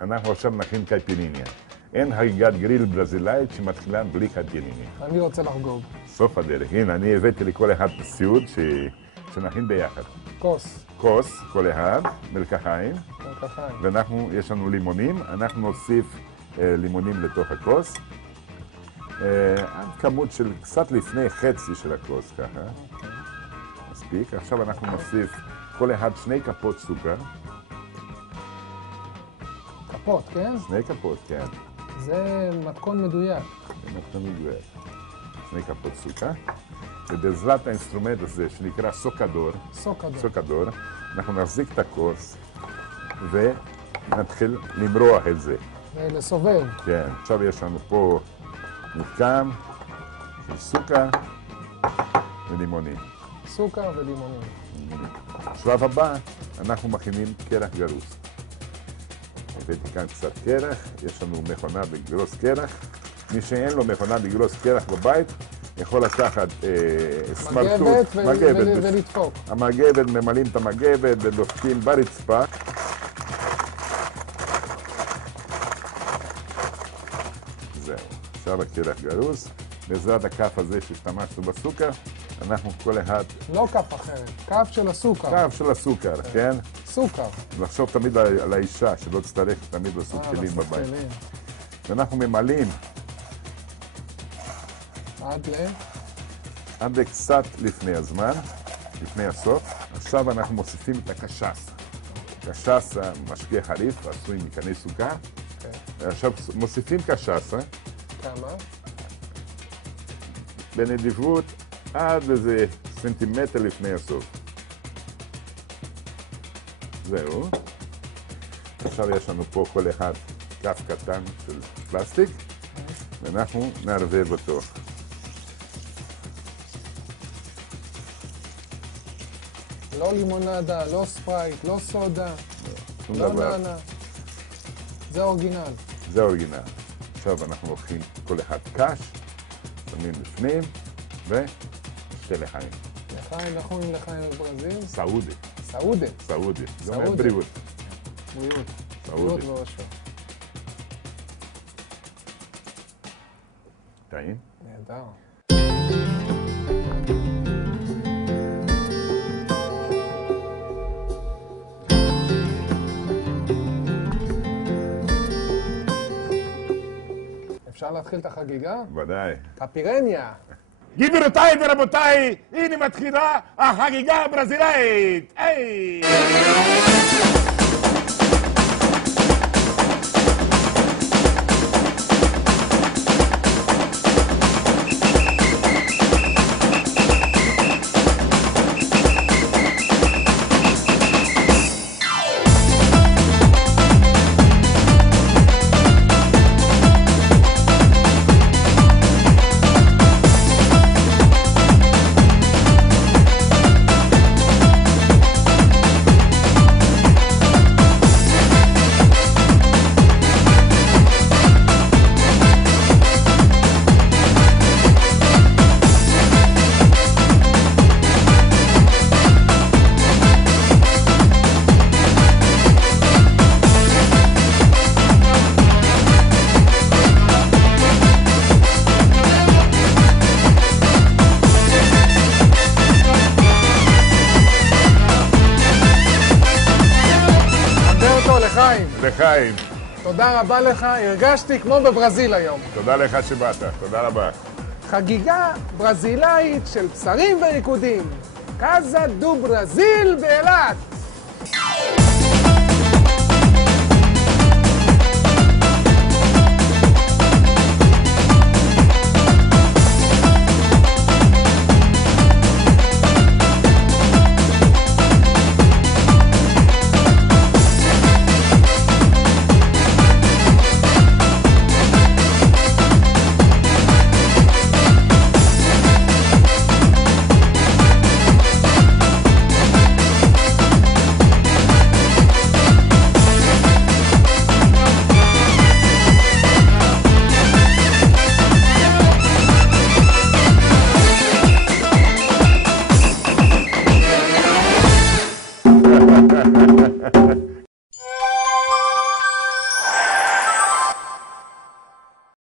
אנחנו עכשיו נכין קייפיניניה. אין חגיגת גריל ברזילאית שמתחילה בלי קייפיניניה. אני רוצה לחגוג. סוף הדרך. הנה, אני הבאתי לכל אחד סיוד שנכין ביחד. כוס. כוס, כל אחד, מלקחיים. מלקחיים. ואנחנו, יש לנו לימונים. אנחנו נוסיף לימונים לתוך הכוס. כמות של קצת לפני חצי של הכוס, ככה. מספיק. עכשיו אנחנו נוסיף כל אחד 2 כפות סוכר. כפות, כן? 2 כפות, כן. זה מתכון מדויק. זה מתכון מדויק. 2 כפות סוכר. ובעזרת האינסטרומנט הזה שנקרא סוקדור, אנחנו נחזיק את הכוס ונתחיל למרוח את זה. לסובב. כן. עכשיו יש לנו פה מרקם של סוכר ולימונים. סוכר ולימונים. בשלב הבא אנחנו מכינים קרח גרוס. הבאתי כאן קצת קרח, יש לנו מכונה לגרוס קרח. מי שאין לו מכונה לגרוס קרח בבית, יכול לקחת סמרטוט, מגבת ולדפוק. המגבת, ממלאים את המגבת ודופקים ברצפה. זהו, עכשיו הקרח גרוס. בעזרת הכף הזה שהשתמשנו בסוכר, אנחנו כל אחד... לא כף אחרת, כף של הסוכר. כף של הסוכר, כן? סוכר. לחשוב תמיד על האישה, שלא תצטרך תמיד לעשות כלים בבית. ואנחנו ממלאים עד קצת לפני הזמן, לפני הסוף. עכשיו אנחנו מוסיפים את הקשסה. קשסה, משקה חריף, עשוי מקני סוכר. עכשיו מוסיפים קשסה. כמה? בנדיבות עד איזה סנטימטר לפני הסוף. זהו. עכשיו יש לנו פה כל אחד כף קטן של פלסטיק, ואנחנו נערבב אותו. לא לימונדה, לא ספרייט, לא סודה, לא נענה. זה אורגינל. זה אורגינל. עכשיו אנחנו לוקחים כל אחד קש, שמים בפנים, ושתי לחיים. לחיים, איך אומרים לחיים בברזיל? סעודי. סעודי. סעודי. זה אומר בריאות. בריאות. סעודי. בריאות ואושר. טעים? נהדר. אפשר להתחיל את החגיגה? ודאי. קפירניה. גבירותיי ורבותיי, הנה מתחילה החגיגה הברזילאית. היי! לחיים. תודה רבה לך, הרגשתי כמו בברזיל היום. תודה לך שבאת, תודה רבה. חגיגה ברזילאית של בשרים וריקודים. קאזה דו ברזיל באילת.